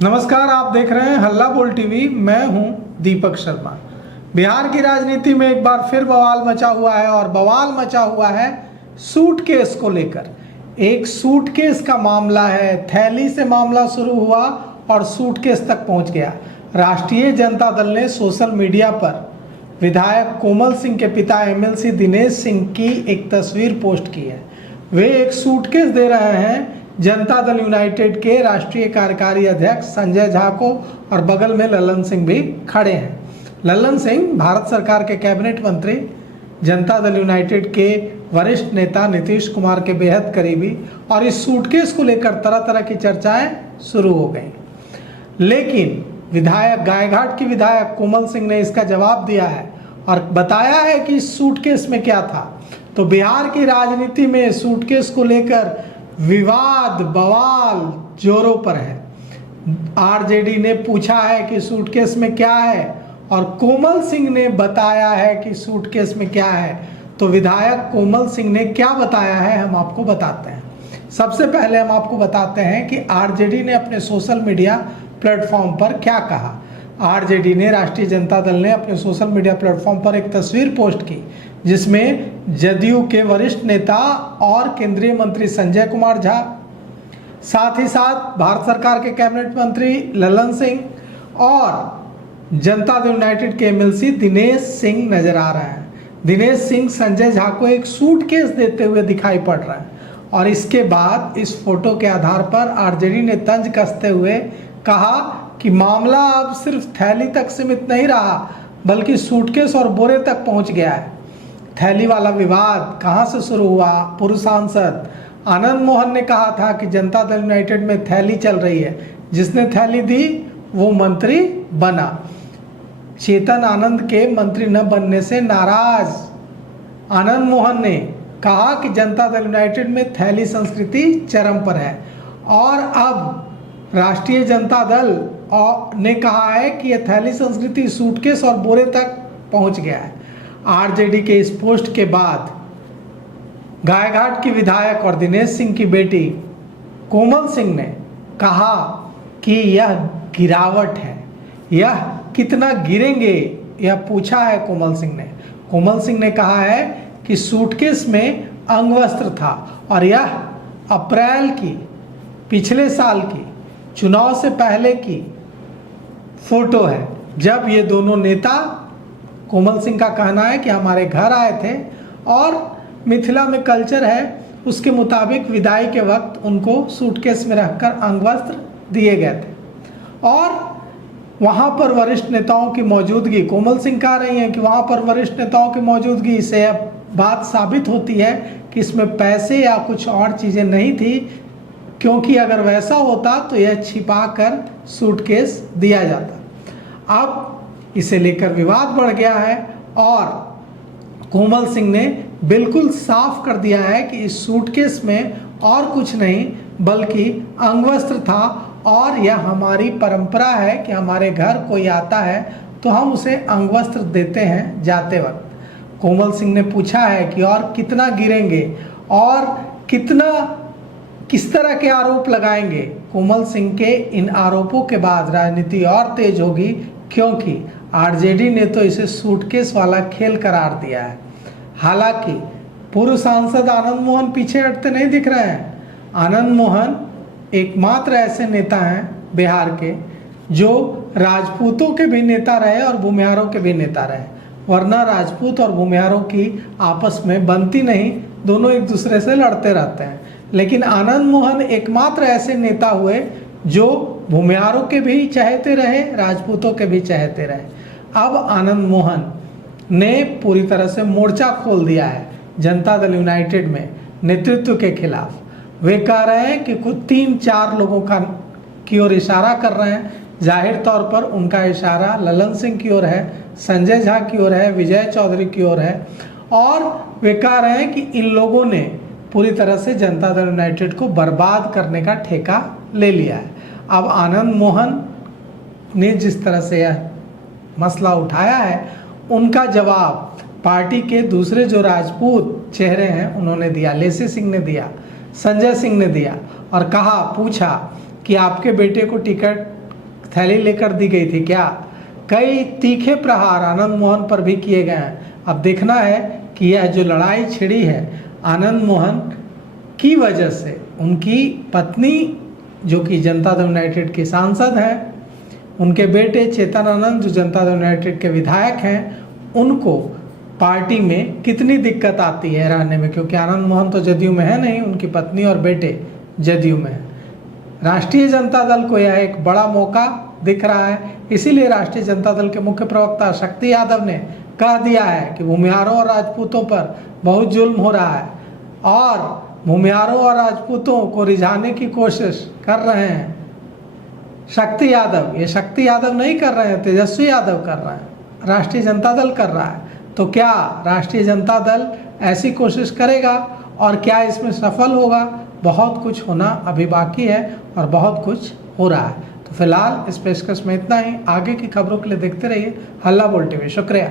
नमस्कार, आप देख रहे हैं हल्ला बोल टीवी। मैं हूं दीपक शर्मा। बिहार की राजनीति में एक बार फिर बवाल मचा हुआ है और बवाल मचा हुआ है सूटकेस को लेकर। एक सूटकेस का मामला है, थैली से मामला शुरू हुआ और सूटकेस तक पहुंच गया। राष्ट्रीय जनता दल ने सोशल मीडिया पर विधायक कोमल सिंह के पिता एमएलसी दिनेश सिंह की एक तस्वीर पोस्ट की है। वे एक सूटकेस दे रहे हैं जनता दल यूनाइटेड के राष्ट्रीय कार्यकारी अध्यक्ष संजय झा को और बगल में ललन सिंह भी खड़े हैं। ललन सिंह भारत सरकार के कैबिनेट मंत्री, जनता दल यूनाइटेड के वरिष्ठ नेता नीतीश कुमार के बेहद करीबी, और इस सूटकेस को लेकर तरह तरह की चर्चाएं शुरू हो गई। लेकिन विधायक गायघाट की विधायक कोमल सिंह ने इसका जवाब दिया है और बताया है कि इस सूटकेस में क्या था। तो बिहार की राजनीति में सूटकेस को लेकर विवाद बवाल जोरों पर है। आरजेडी ने पूछा है कि सूटकेस में क्या है और कोमल सिंह ने बताया है कि सूटकेस में क्या है। तो विधायक कोमल सिंह ने क्या बताया है हम आपको बताते हैं। सबसे पहले हम आपको बताते हैं कि आरजेडी ने अपने सोशल मीडिया प्लेटफॉर्म पर क्या कहा। आरजेडी ने, राष्ट्रीय जनता दल ने अपने सोशल मीडिया प्लेटफॉर्म पर एक तस्वीर पोस्ट की जिसमें जदयू के वरिष्ठ नेता और केंद्रीय मंत्री संजय कुमार झा, साथ ही साथ भारत सरकार के कैबिनेट मंत्री ललन सिंह और जनता दल यूनाइटेड के एमएलसी दिनेश सिंह नजर आ रहे हैं। दिनेश सिंह संजय झा को एक सूटकेस देते हुए दिखाई पड़ रहा है और इसके बाद इस फोटो के आधार पर आरजेडी ने तंज कसते हुए कहा कि मामला अब सिर्फ थैली तक सीमित नहीं रहा बल्कि सूटकेस और बोरे तक पहुंच गया है। थैली वाला विवाद कहां से शुरू हुआ? पूर्व सांसद आनंद मोहन ने कहा था कि जनता दल यूनाइटेड में थैली चल रही है, जिसने थैली दी वो मंत्री बना। चेतन आनंद के मंत्री न बनने से नाराज आनंद मोहन ने कहा कि जनता दल यूनाइटेड में थैली संस्कृति चरम पर है और अब राष्ट्रीय जनता दल ने कहा है कि यह थैली संस्कृति सूटकेस और बोरे तक पहुंच गया है। आरजेडी के इस पोस्ट के बाद गायघाट की विधायक और दिनेश सिंह की बेटी कोमल सिंह ने कहा कि यह गिरावट है, यह कितना गिरेंगे यह पूछा है कोमल सिंह ने। कोमल सिंह ने कहा है कि सूटकेस में अंगवस्त्र था और यह अप्रैल की, पिछले साल की, चुनाव से पहले की फोटो है जब ये दोनों नेता, कोमल सिंह का कहना है कि हमारे घर आए थे और मिथिला में कल्चर है उसके मुताबिक विदाई के वक्त उनको सूटकेस में रखकर अंगवस्त्र दिए गए थे और वहाँ पर वरिष्ठ नेताओं की मौजूदगी, कोमल सिंह कह रही हैं कि वहाँ पर वरिष्ठ नेताओं की मौजूदगी से अब बात साबित होती है कि इसमें पैसे या कुछ और चीज़ें नहीं थी, क्योंकि अगर वैसा होता तो यह छिपा कर सूटकेस दिया जाता। अब इसे लेकर विवाद बढ़ गया है और कोमल सिंह ने बिल्कुल साफ कर दिया है कि इस सूटकेस में और कुछ नहीं बल्कि अंगवस्त्र था और यह हमारी परंपरा है कि हमारे घर कोई आता है तो हम उसे अंगवस्त्र देते हैं जाते वक्त। कोमल सिंह ने पूछा है कि और कितना गिरेंगे और किस तरह के आरोप लगाएंगे। कोमल सिंह के इन आरोपों के बाद राजनीति और तेज होगी, क्योंकि आरजेडी ने तो इसे सूटकेस वाला खेल करार दिया है। हालांकि पूर्व सांसद आनंद मोहन पीछे हटते नहीं दिख रहे हैं। आनंद मोहन एकमात्र ऐसे नेता हैं बिहार के जो राजपूतों के भी नेता रहे और भूमिहारों के भी नेता रहे, वरना राजपूत और भूमिहारों की आपस में बनती नहीं, दोनों एक दूसरे से लड़ते रहते हैं। लेकिन आनंद मोहन एकमात्र ऐसे नेता हुए जो भूमिहारों के भी चहेते रहे, राजपूतों के भी चहेते रहे। अब आनंद मोहन ने पूरी तरह से मोर्चा खोल दिया है जनता दल यूनाइटेड में नेतृत्व के खिलाफ। वे कह रहे हैं कि कुछ 3-4 लोगों की ओर इशारा कर रहे हैं। जाहिर तौर पर उनका इशारा ललन सिंह की ओर है, संजय झा की ओर है, विजय चौधरी की ओर है और वे कह रहे हैं कि इन लोगों ने पूरी तरह से जनता दल यूनाइटेड को बर्बाद करने का ठेका ले लिया है। अब आनंद मोहन ने जिस तरह से यह मसला उठाया है, उनका जवाब पार्टी के दूसरे जो राजपूत चेहरे हैं उन्होंने दिया। लेसी सिंह ने दिया, संजय सिंह ने दिया और पूछा कि आपके बेटे को टिकट थैली लेकर दी गई थी क्या? कई तीखे प्रहार आनंद मोहन पर भी किए गए हैं। अब देखना है कि यह जो लड़ाई छिड़ी है आनंद मोहन की वजह से, उनकी पत्नी जो कि जनता दल यूनाइटेड के सांसद हैं, उनके बेटे चेतन आनंद जो जनता दल यूनाइटेड के विधायक हैं, उनको पार्टी में कितनी दिक्कत आती है रहने में, क्योंकि आनंद मोहन तो जदयू में है नहीं, उनकी पत्नी और बेटे जदयू में है। राष्ट्रीय जनता दल को यह एक बड़ा मौका दिख रहा है, इसीलिए राष्ट्रीय जनता दल के मुख्य प्रवक्ता शक्ति यादव ने कह दिया है कि भूमिहारों और राजपूतों पर बहुत जुल्म हो रहा है और भूमिहारों और राजपूतों को रिझाने की कोशिश कर रहे हैं शक्ति यादव। ये शक्ति यादव नहीं कर रहे हैं, तेजस्वी यादव कर रहे हैं, राष्ट्रीय जनता दल कर रहा है। तो क्या राष्ट्रीय जनता दल ऐसी कोशिश करेगा और क्या इसमें सफल होगा? बहुत कुछ होना अभी बाकी है और बहुत कुछ हो रहा है। तो फिलहाल इस पेशकश में इतना ही। आगे की खबरों के लिए देखते रहिए हल्ला बोल टीवी। शुक्रिया।